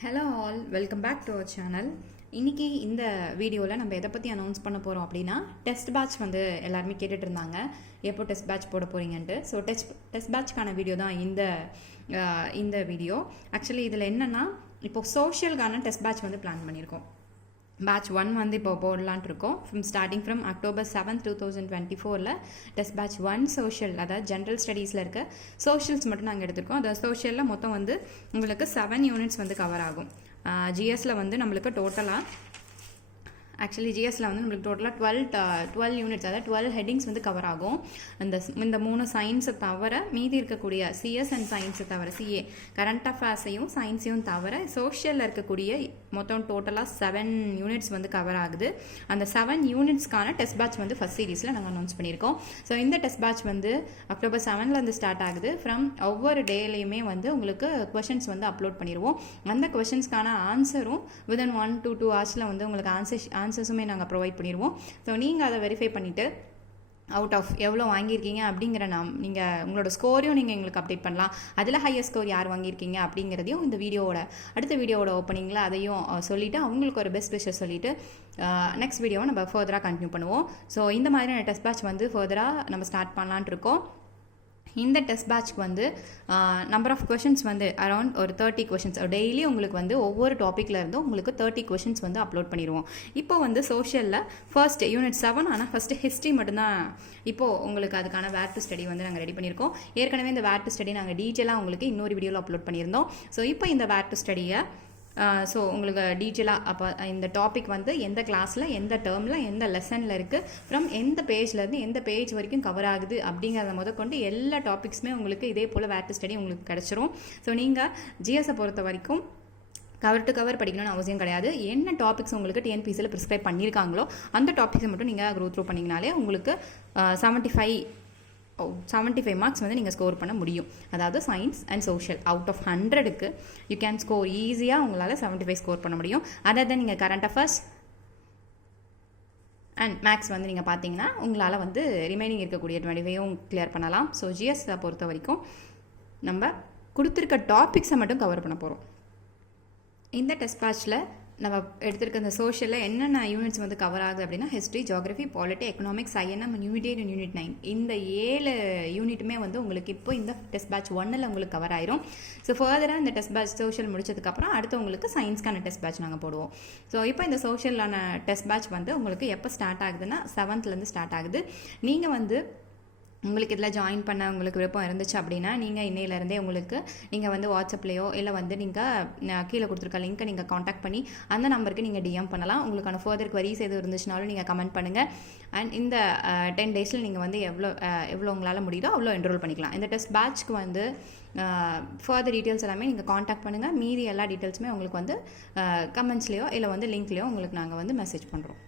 Hello all, welcome back to our channel. இன்றைக்கி இந்த வீடியோவில் நம்ம எதை பற்றி அனௌன்ஸ் பண்ண போகிறோம் அப்படின்னா, டெஸ்ட் பேட்ச் வந்து எல்லாருமே கேட்டுட்டு இருந்தாங்க, எப்போ டெஸ்ட் பேட்ச் போட போகிறீங்கன்ட்டு. ஸோ டெஸ்ட் பேட்ச்க்கான வீடியோ தான் இந்த வீடியோ. ஆக்சுவலி இதில் என்னென்னா, இப்போது சோஷியலுக்கான டெஸ்ட் பேட்ச் வந்து பிளான் பண்ணியிருக்கோம். பேட்ச் 1 வந்து இப்போ போடலான்ட்டு இருக்கோம். Starting from October 7, 2024 test batch 1 social, அதாவது ஜென்ரல் ஸ்டடீஸில் இருக்க சோஷியல்ஸ் மட்டும் நாங்கள் எடுத்திருக்கோம். அதாவது சோஷியலில் மொத்தம் வந்து உங்களுக்கு 7 யூனிட்ஸ் வந்து கவர் ஆகும். ஜிஎஸில் வந்து நம்மளுக்கு டோட்டலாக ஜிஎஸில் வந்து நம்மளுக்கு டோட்டலாக 12 யூனிட்ஸ், அதாவது 12 ஹெட்டிங்ஸ் வந்து கவர் ஆகும். இந்த 3 சயின்ஸை தவிர மீதி இருக்கக்கூடிய சிஎஸ் அண்ட் சயின்ஸை தவிர, சிஏ கரண்ட் அஃபேர்ஸையும் சயின்ஸையும் தவிர சோஷியலில் இருக்கக்கூடிய மொத்தம் டோட்டலாக 7 யூனிட்ஸ் வந்து கவர் ஆகுது. அந்த 7 யூனிட்ஸ்க்கான டெஸ்ட் பேட்ச் வந்து ஃபஸ்ட் சீரீஸில் நாங்கள் அனௌன்ஸ் பண்ணியிருக்கோம். ஸோ இந்த டெஸ்ட் பேட்ச் வந்து அக்டோபர் 7 ஸ்டார்ட் ஆகுது. ஃப்ரம் ஒவ்வொரு டேலையுமே வந்து உங்களுக்கு கொஷின்ஸ் வந்து அப்லோட் பண்ணிடுவோம். அந்த கொஷின்ஸ்க்கான ஆன்சரும் வித்தின் 1 to 2 hours வந்து உங்களுக்கு ஆன்சர்ஸுமே நாங்கள் ப்ரொவைட் பண்ணிடுவோம். ஸோ நீங்கள் அதை வெரிஃபை பண்ணிவிட்டு அவுட் ஆஃப் எவ்வளோ வாங்கியிருக்கீங்க அப்படிங்கிற நீங்கள் உங்களோட ஸ்கோரையும் நீங்கள் எங்களுக்கு அப்டேட் பண்ணலாம். அதில் ஹையர் ஸ்கோர் யார் வாங்கியிருக்கீங்க அப்படிங்கிறதையும் இந்த அடுத்த வீடியோவோட ஓப்பனிங்கில் அதையும் சொல்லிவிட்டு அவங்களுக்கு ஒரு பெஸ்ட் விஷயம் சொல்லிவிட்டு நெக்ஸ்ட் வீடியோவை நம்ம ஃபர்தராக கண்டினியூ பண்ணுவோம். ஸோ இந்த மாதிரியான டெஸ்ட் பேட்ச் வந்து ஃபர்தராக நம்ம ஸ்டார்ட் பண்ணலான்ட்டு இருக்கோம். இந்த டெஸ்ட் பேட்ச்க்கு வந்து நம்பர் ஆஃப் கொஷின்ஸ் வந்து அரௌண்ட் ஒரு 30 கொஷின்ஸ் டெய்லி உங்களுக்கு வந்து ஒவ்வொரு டாப்பிக்கில் இருந்தும் உங்களுக்கு 30 கொஷின்ஸ் வந்து அப்லோட் பண்ணிடுவோம். இப்போ வந்து சோஷியலில் ஃபர்ஸ்ட் யூனிட் 7, ஆனால் ஃபஸ்ட்டு ஹிஸ்ட்ரி மட்டும்தான் இப்போது உங்களுக்கு அதுக்கான வேர் டு ஸ்டடி வந்து நாங்கள் ரெடி பண்ணியிருக்கோம். ஏற்கனவே இந்த வேர் டு ஸ்டடி நாங்கள் டீட்டெயிலாக உங்களுக்கு இன்னொரு வீடியோவில் அப்லோட் பண்ணியிருந்தோம். ஸோ இப்போ இந்த வேர் டு ஸ்டடியை ஸோ உங்களுக்கு டீட்டெயிலாக அப்போ இந்த டாபிக் வந்து எந்த கிளாஸில், எந்த டேர்மில், எந்த லெசனில் இருக்குது, ஃப்ரம் எந்த பேஜ்லேருந்து எந்த பேஜ் வரைக்கும் கவர் ஆகுது அப்படிங்கிறத முதற்கொண்டு எல்லா டாபிக்ஸுமே உங்களுக்கு இதே போல் வேர் டு ஸ்டடி உங்களுக்கு கிடச்சிரும். ஸோ நீங்கள் ஜிஎஸை பொறுத்த வரைக்கும் கவர் டு கவர் படிக்கணும்னு அவசியம் கிடையாது. என்ன டாபிக்ஸ் உங்களுக்கு டிஎன்பிசியில் ப்ரிஸ்கிரைப் பண்ணியிருக்காங்களோ அந்த டாபிக்ஸை மட்டும் நீங்கள் க்ரோ த்ரூ பண்ணிங்கனாலே உங்களுக்கு 75 மார்க்ஸ் வந்து நீங்கள் ஸ்கோர் பண்ண முடியும். அதாவது science and social out of 100க்கு யூ கேன் ஸ்கோர் ஈஸியாக உங்களால் 75 ஸ்கோர் பண்ண முடியும். அதாவது நீங்கள் கரண்ட் அஃபேர்ஸ் அண்ட் மேக்ஸ் வந்து நீங்கள் பார்த்தீங்கன்னா உங்களால் வந்து ரிமைனிங் இருக்கக்கூடிய 25யும் கிளியர் பண்ணலாம். ஸோ ஜிஎஸ்ஸை பொறுத்த வரைக்கும் நம்ம கொடுத்துருக்க டாபிக்ஸை மட்டும் கவர் பண்ண போகிறோம். இந்த டெஸ்ட் பேட்சில் நம்ம எடுத்திருக்க இந்த சோஷியலில் என்னென்ன யூனிட்ஸ் வந்து கவர் ஆகுது அப்படின்னா, history, geography, polity, economics, INM, unit 8 and unit 9 இந்த 7 யூனிட்டுமே வந்து உங்களுக்கு இப்போ இந்த டெஸ்ட் பேட்ச் 1 உங்களுக்கு கவர் ஆயிரும். ஸோ ஃபர்தராக இந்த டெஸ்ட் பேட்ச் சோஷியல் முடிச்சதுக்கப்புறம் அடுத்து உங்களுக்கு சயின்ஸ்க்கான டெஸ்ட் பேட்ச் நாங்கள் போடுவோம். ஸோ இப்போ இந்த சோஷியலான டெஸ்ட் பேட்ச் வந்து உங்களுக்கு எப்போ ஸ்டார்ட் ஆகுதுன்னா 7th ஸ்டார்ட் ஆகுது. நீங்கள் வந்து உங்களுக்கு இதில் ஜாயின் பண்ண உங்களுக்கு விருப்பம் இருந்துச்சு அப்படின்னா நீங்கள் இன்னையிலேருந்தே நீங்கள் வந்து வாட்ஸ்அப்லேயோ இல்லை வந்து நீங்கள் கீழே கொடுத்துருக்க லிங்க்கை நீங்கள் காண்டாக்ட் பண்ணி அந்த நம்பருக்கு நீங்கள் டிஎம் பண்ணலாம். உங்களுக்கான ஃபர்தர் குவரிஸ் எது இருந்துச்சுனாலும் நீங்கள் கமெண்ட் பண்ணுங்கள். அண்ட் இந்த 10 டேஸில் நீங்கள் வந்து எவ்வளோ உங்களால் முடியுதோ அவ்வளோ என்ரோல் பண்ணிக்கலாம். இந்த டெஸ்ட் பேட்ச்க்கு வந்து ஃபர்தர் டீட்டெயில்ஸ் எல்லாமே நீங்கள் காண்டாக்ட் பண்ணுங்கள். மீதி எல்லா டீட்டெயில்ஸுமே உங்களுக்கு வந்து கமெண்ட்ஸ்லேயோ இல்லை வந்து லிங்க்லேயோ உங்களுக்கு நாங்கள் வந்து மெசேஜ் பண்ணுறோம்.